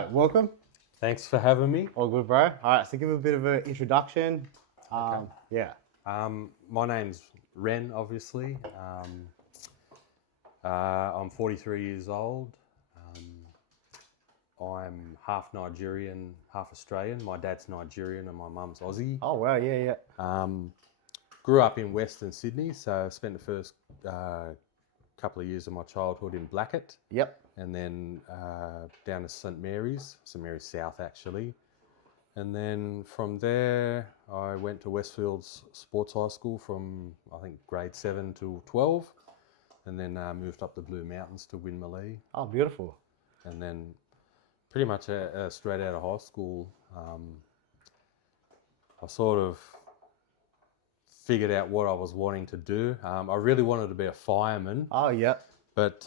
right, welcome. Thanks for having me. All good, bro. All right, so give a bit of an introduction. Yeah. My name's Ren, obviously. I'm 43 years old. I'm half Nigerian, half Australian. My dad's Nigerian and my mum's Aussie. Oh, wow, yeah. Grew up in Western Sydney, so spent the first couple of years of my childhood in Blackett, Yep. and then down to St Mary's South actually. And then from there, I went to Westfields Sports High School from, I think, grade 7 to 12. And then moved up the Blue Mountains to Winmalee. Oh, beautiful. And then pretty much straight out of high school, I sort of figured out what I was wanting to do. I really wanted to be a fireman. Oh, yeah. But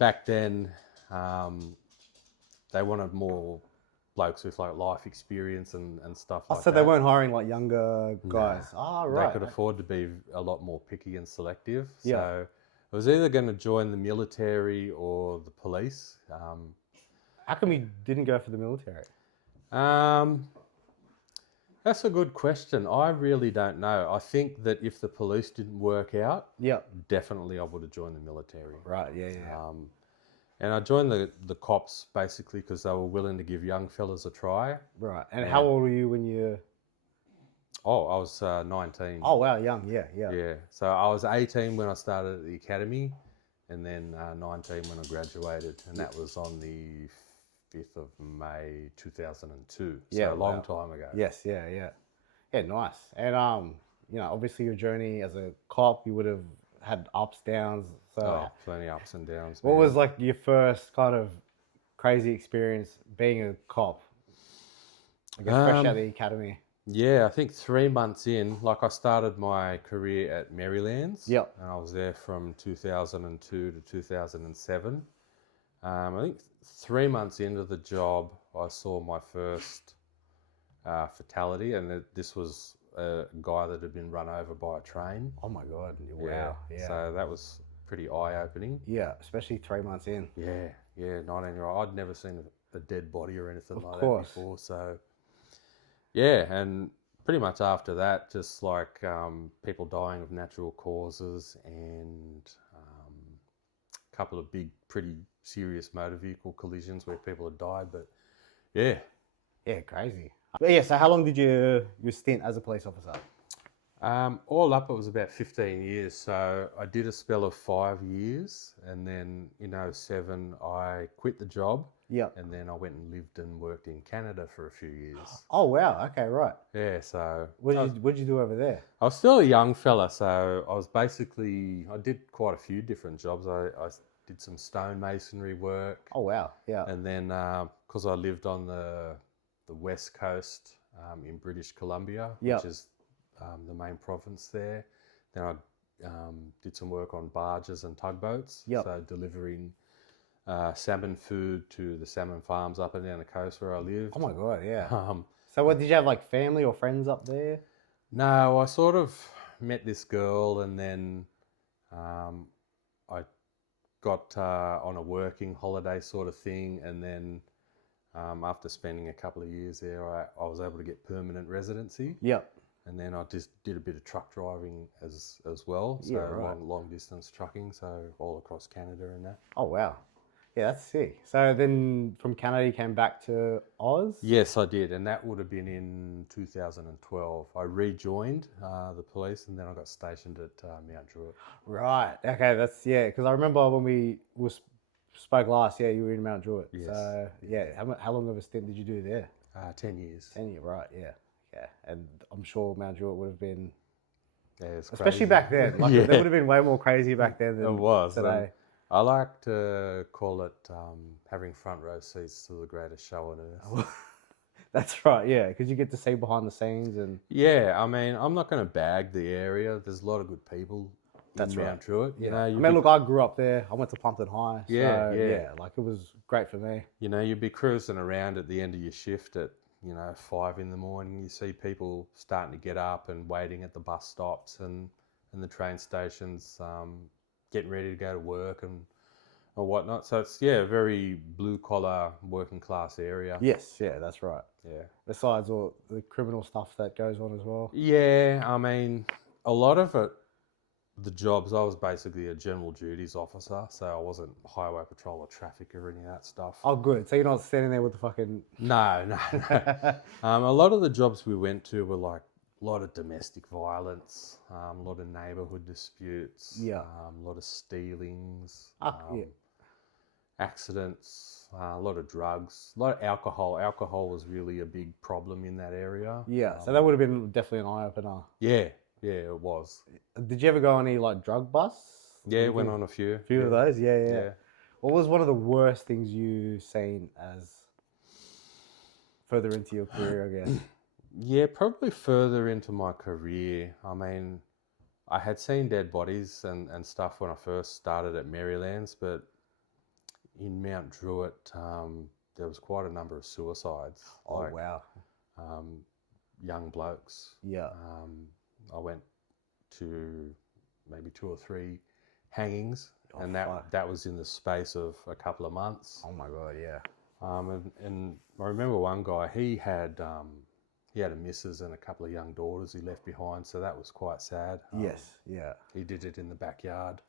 back then, they wanted more blokes with like life experience and stuff like that. So they weren't hiring like younger guys. Oh, right. They could afford to be a lot more picky and selective. Yeah. So I was either going to join the military or the police. How come you didn't go for the military? That's a good question. I really don't know. I think that if the police didn't work out, Yeah. definitely I would have joined the military. Right, yeah. And I joined the cops basically because they were willing to give young fellas a try. Right. And how old were you when you... Oh, I was 19. Oh, wow, young, yeah. Yeah. So I was 18 when I started at the academy, and then 19 when I graduated, and that was on the 5th of May 2002. So a long time ago. Yes, yeah. Yeah, nice. And obviously your journey as a cop, you would have had ups, downs. So plenty ups and downs. What was like your first kind of crazy experience being a cop? I guess fresh out of the academy. Yeah, I think 3 months in, like I started my career at Marylands. Yep. And I was there from 2002 to 2007. I think 3 months into the job, I saw my first fatality, and this was a guy that had been run over by a train. Oh my God! Wow. Yeah. So that was pretty eye-opening. Yeah, especially 3 months in. Yeah. 19-year-old. I'd never seen a dead body or anything like that before. So yeah, and pretty much after that, just like people dying of natural causes and a couple of big, pretty serious motor vehicle collisions where people had died. But yeah. Yeah, crazy. But yeah, so how long did your stint as a police officer? All up, it was about 15 years. So I did a spell of 5 years, and then in 2007, I quit the job. Yeah. And then I went and lived and worked in Canada for a few years. Oh, wow. Okay, right. Yeah, so... What did you do over there? I was still a young fella, so I was basically... I did quite a few different jobs. I did some stonemasonry work. Oh, wow. Yeah. And then, because I lived on the west coast in British Columbia, which is the main province there, then I did some work on barges and tugboats. Yep. So delivering... salmon food to the salmon farms up and down the coast where I lived. Oh my God, yeah. So what, did you have like family or friends up there? No, I sort of met this girl, and then I got on a working holiday sort of thing, and then after spending a couple of years there, I was able to get permanent residency. Yep. And then I just did a bit of truck driving as well. So long distance trucking, so all across Canada and that. Oh wow. Yeah, that's sick. So then from Canada you came back to Oz? Yes, I did, and that would have been in 2012. I rejoined the police, and then I got stationed at Mount Druitt. Right. Okay, because I remember when we spoke last, you were in Mount Druitt. Yes. So yeah, how long of a stint did you do there? 10 years. 10 years, right? Yeah. Yeah, and I'm sure Mount Druitt would have been, especially crazy back then. Like, They would have been way more crazy back then than it was today. I like to call it having front row seats to the greatest show on earth. That's right, yeah, because you get to see behind the scenes and... Yeah, I mean, I'm not going to bag the area. There's a lot of good people in Mount Druitt. Yeah. Look, I grew up there. I went to Plumpton High. Yeah. Like it was great for me. You'd be cruising around at the end of your shift at 5 in the morning. You see people starting to get up and waiting at the bus stops and the train stations, getting ready to go to work and or whatnot. So it's, yeah, a very blue collar working class area. Yes, yeah, that's right. Yeah. Besides all the criminal stuff that goes on as well. Yeah, I mean, a lot of it, the jobs, I was basically a general duties officer, so I wasn't highway patrol or traffic or any of that stuff. Oh, good. So you're not standing there with the fucking... No. A lot of the jobs we went to were like a lot of domestic violence, a lot of neighbourhood disputes, Yeah. a lot of stealings, Yeah. accidents, a lot of drugs, a lot of alcohol. Alcohol was really a big problem in that area. Yeah, so that would have been definitely an eye-opener. Yeah, it was. Did you ever go on any like drug busts? Yeah, went on a few. A few of those? Yeah. Yeah. What was one of the worst things you've seen as further into your career, I guess? Yeah, probably further into my career. I mean, I had seen dead bodies and stuff when I first started at Marylands, but in Mount Druitt, there was quite a number of suicides. Oh, wow. Young blokes. Yeah. I went to maybe 2 or 3 hangings, and that was in the space of a couple of months. Oh my God, yeah. And I remember one guy, he had a missus and a couple of young daughters he left behind, so that was quite sad. Yes, yeah. He did it in the backyard.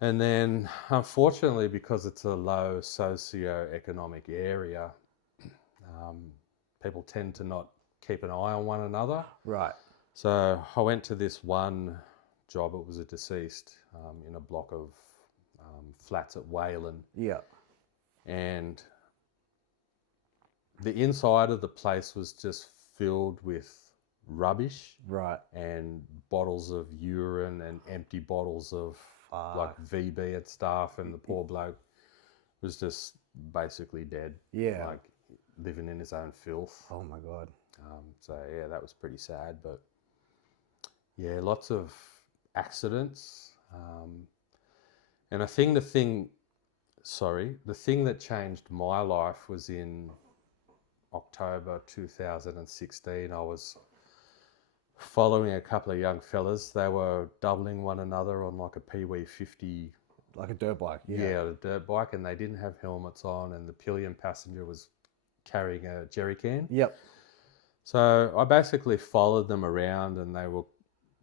And then, unfortunately, because it's a low socio-economic area, people tend to not keep an eye on one another. Right. So I went to this one job. It was a deceased in a block of flats at Wayland. Yeah. And the inside of the place was just filled with rubbish. Right. And bottles of urine and empty bottles of like VB and stuff. And the poor bloke was just basically dead. Yeah. Like living in his own filth. Oh my God. So yeah, that was pretty sad. But yeah, lots of accidents. And I think the thing that changed my life was in October 2016. I was following a couple of young fellas. They were doubling one another on like a Pee-wee 50. Like a dirt bike, Yeah, a dirt bike, and they didn't have helmets on, and the pillion passenger was carrying a jerry can. Yep. So I basically followed them around, and they were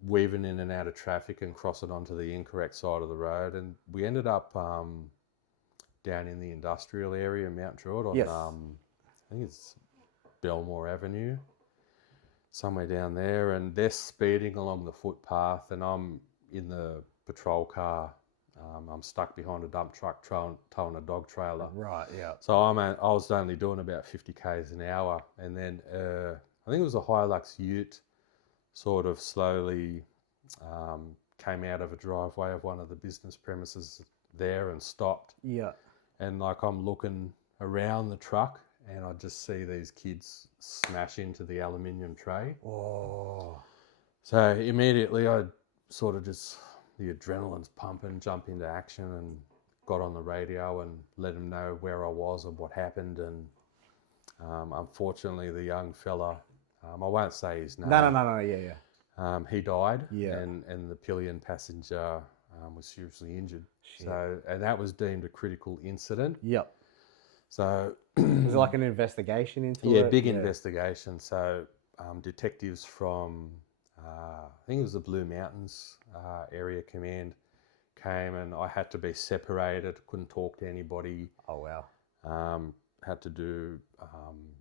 weaving in and out of traffic and crossing onto the incorrect side of the road. And we ended up down in the industrial area in Mount Druitt on, I think it's Belmore Avenue, somewhere down there. And they're speeding along the footpath, and I'm in the patrol car. I'm stuck behind a dump truck towing a dog trailer. Right, yeah. So I was only doing about 50 k's an hour, and then I think it was a Hilux Ute, sort of slowly came out of a driveway of one of the business premises there and stopped. Yeah. And like I'm looking around the truck, and I just see these kids smash into the aluminium tray. Oh. So immediately I sort of just, the adrenaline's pumping, jump into action and got on the radio and let them know where I was and what happened. And unfortunately, the young fella, I won't say his name. No, yeah. He died. Yeah. And the pillion passenger was seriously injured. Shit. So, and that was deemed a critical incident. Yep. So was it like an investigation into it? Yeah, big investigation. So detectives from I think it was the Blue Mountains Area Command came, and I had to be separated, couldn't talk to anybody. Oh, wow. Had to do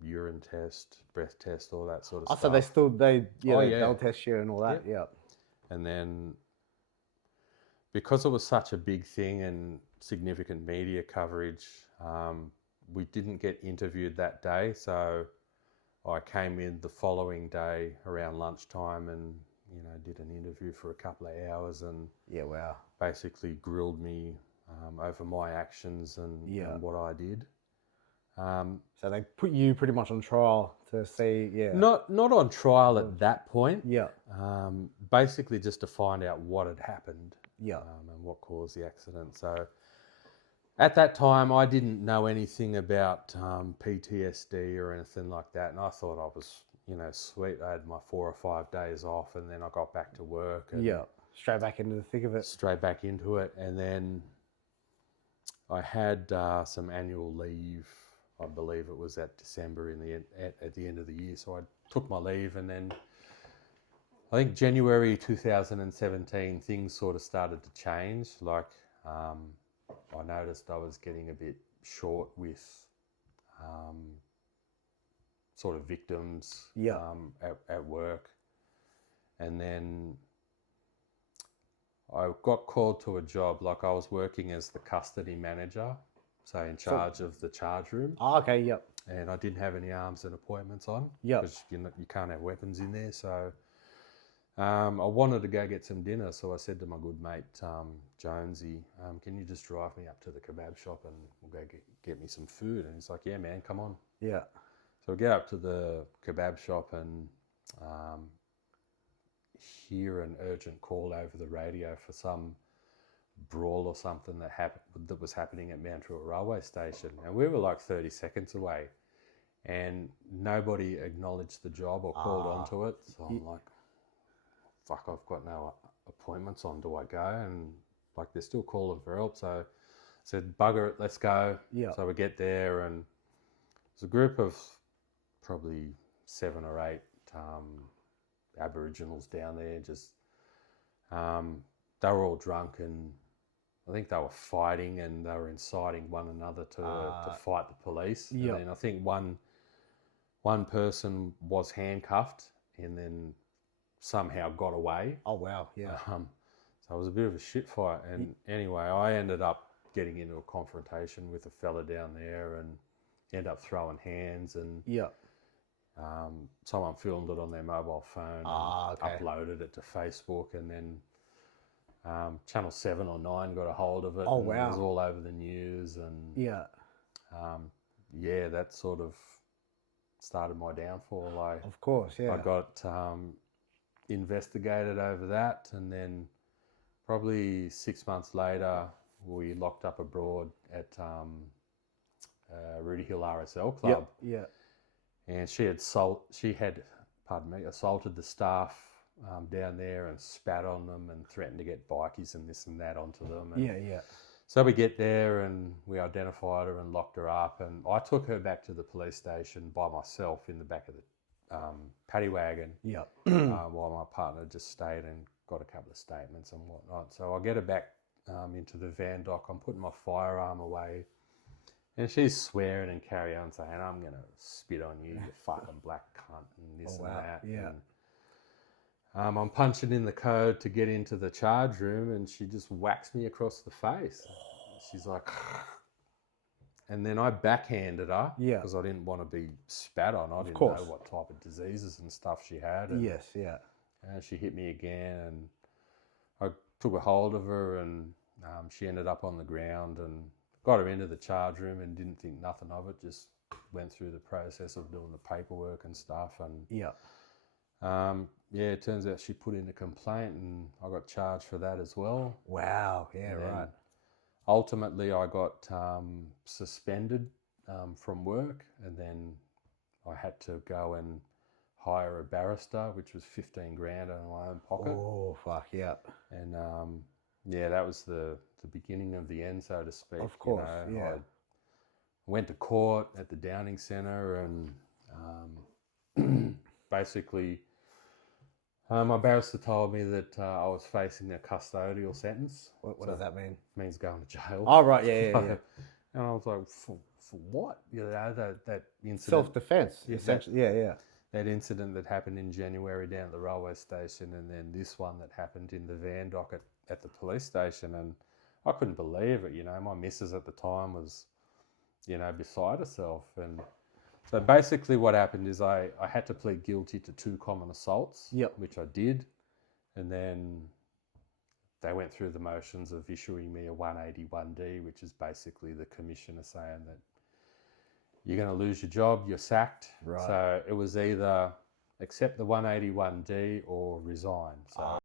urine test, breath test, all that sort of stuff. So they'll test you and all that. Yep. And then because it was such a big thing and significant media coverage, we didn't get interviewed that day. So I came in the following day around lunchtime and, did an interview for a couple of hours and basically grilled me over my actions and what I did. So they put you pretty much on trial to see, Not on trial at that point. Yeah. Basically just to find out what had happened. Yeah. And what caused the accident. So at that time, I didn't know anything about PTSD or anything like that, and I thought I was, sweet. I had my 4 or 5 days off, and then I got back to work. And straight back into the thick of it. Straight back into it, and then I had some annual leave. I believe it was at December at the end of the year. So I took my leave, and then I think January 2017 things sort of started to change. Like I noticed I was getting a bit short with sort of victims at work, and then I got called to a job. Like I was working as the custody manager, so in charge of the charge room. Oh, okay, yep. And I didn't have any arms and appointments on, because you can't have weapons in there. So I wanted to go get some dinner, so I said to my good mate Jonesy, "Can you just drive me up to the kebab shop and we'll go get me some food?" And he's like, "Yeah, man, come on." Yeah. So we get up to the kebab shop and hear an urgent call over the radio for some brawl or something that was happening at Mount Druitt railway station, and we were like 30 seconds away, and nobody acknowledged the job or called onto it. So I'm like, fuck, I've got no appointments on. Do I go? And like they're still calling for help. So I said, bugger it, let's go. Yeah. So we get there, and there's a group of probably 7 or 8 Aboriginals down there. Just they were all drunk, and I think they were fighting, and they were inciting one another to fight the police. And then I think one person was handcuffed and then somehow got away. Oh wow, yeah. So it was a bit of a shit fight. And anyway, I ended up getting into a confrontation with a fella down there, and ended up throwing hands, and someone filmed it on their mobile phone and uploaded it to Facebook, and then Channel 7 or 9 got a hold of it. Oh, and wow. It was all over the news, and that sort of started my downfall. Of course, yeah. I got investigated over that, and then probably 6 months later, we locked up abroad at Rudy Hill RSL Club. Yeah. And she had assaulted the staff down there and spat on them and threatened to get bikies and this and that onto them. And so we get there and we identified her and locked her up, and I took her back to the police station by myself in the back of the paddy wagon while my partner just stayed and got a couple of statements and whatnot. So I get her back into the van dock. I'm putting my firearm away, and she's swearing and carry on saying, "I'm going to spit on you, you fucking black cunt," and this and that. Yeah. And, I'm punching in the code to get into the charge room, and she just whacks me across the face. She's like, and then I backhanded her because I didn't want to be spat on. I didn't know what type of diseases and stuff she had. And, and she hit me again, and I took a hold of her, and she ended up on the ground, and got her into the charge room and didn't think nothing of it. Just went through the process of doing the paperwork and stuff, and it turns out she put in a complaint, and I got charged for that as well. Wow. Yeah. Right. Ultimately, I got suspended from work, and then I had to go and hire a barrister, which was 15 grand out of my own pocket. Oh fuck yeah! And that was the beginning of the end, so to speak. Of course, I went to court at the Downing Centre, and basically, my barrister told me that I was facing a custodial sentence. What does that mean? It means going to jail. Oh right, yeah. And I was like, for what? You know, that incident. Self-defense, essentially. That incident that happened in January down at the railway station, and then this one that happened in the van dock at the police station, and I couldn't believe it. You know, my missus at the time was, beside herself. And so basically what happened is I had to plead guilty to 2 common assaults, which I did. And then they went through the motions of issuing me a 181D, which is basically the commissioner saying that you're going to lose your job, you're sacked. Right. So it was either accept the 181D or resign. So